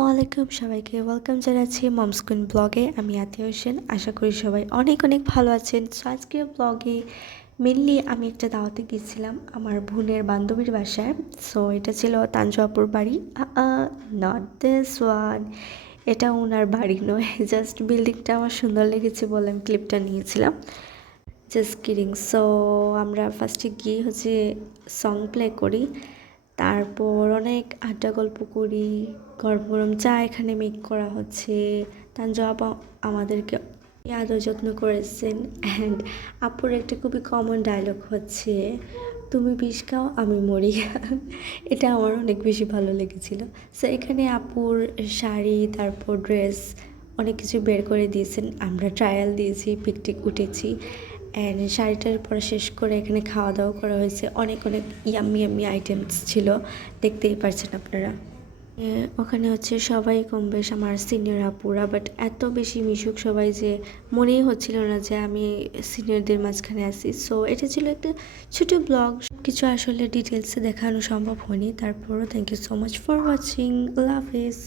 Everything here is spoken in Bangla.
আসসালামু আলাইকুম সবাইকে ওয়েলকাম জানাচ্ছি মমস কুইন ব্লগে। আমি আতিয়া হোসেন। আশা করি সবাই অনেক অনেক ভালো আছেন। সো আজকের ব্লগে মেনলি আমি একটা দাওয়াতে গিয়েছিলাম আমার বোনের বান্ধবীর বাসায়। সো এটা ছিল তানজু আপুর বাড়ি। নট দিস ওয়ান, এটা ওনার বাড়ি নয়, জাস্ট বিল্ডিংটা আমার সুন্দর লেগেছে বলে আমি ক্লিপটা নিয়েছিলাম। Just kidding. সো আমরা ফার্স্টে গিয়ে সং প্লে করি, তারপর অনেক আড্ডা গল্প করি, গরম গরম চা এখানে মেক করা হচ্ছে। তানজু আপা আমাদেরকে আদর যত্ন করেছেন। অ্যান্ড আপুর একটা খুবই কমন ডায়লগ হচ্ছে, তুমি বিষ খাও আমি মরি। এটা আমার অনেক বেশি ভালো লেগেছিল। সো এখানে আপুর শাড়ি তারপর ড্রেস অনেক কিছু বের করে দিয়েছেন, আমরা ট্রায়াল দিয়েছি, পিকটিক উঠেছি। অ্যান্ড শাড়িটার পরে শেষ করে এখানে খাওয়া দাওয়া করা হয়েছে, অনেক অনেক ইয়াম্মি ইয়াম্মি আইটেমস ছিল, দেখতেই পারছেন আপনারা। ওখানে সবাই কম বেশ আমার সিনিয়র আপুরা, বাট এত বেশি মিশুক সবাই যে মনেই হচ্ছিল না যে আমি সিনিয়রদের মাঝখানে আছি। সো এটা ছিল একটা ছোটো ব্লগ, কিছু আসলে ডিটেলসে দেখানো সম্ভব হয়নি। তারপরও thank you so much for watching. আল্লাহ হাফিজ।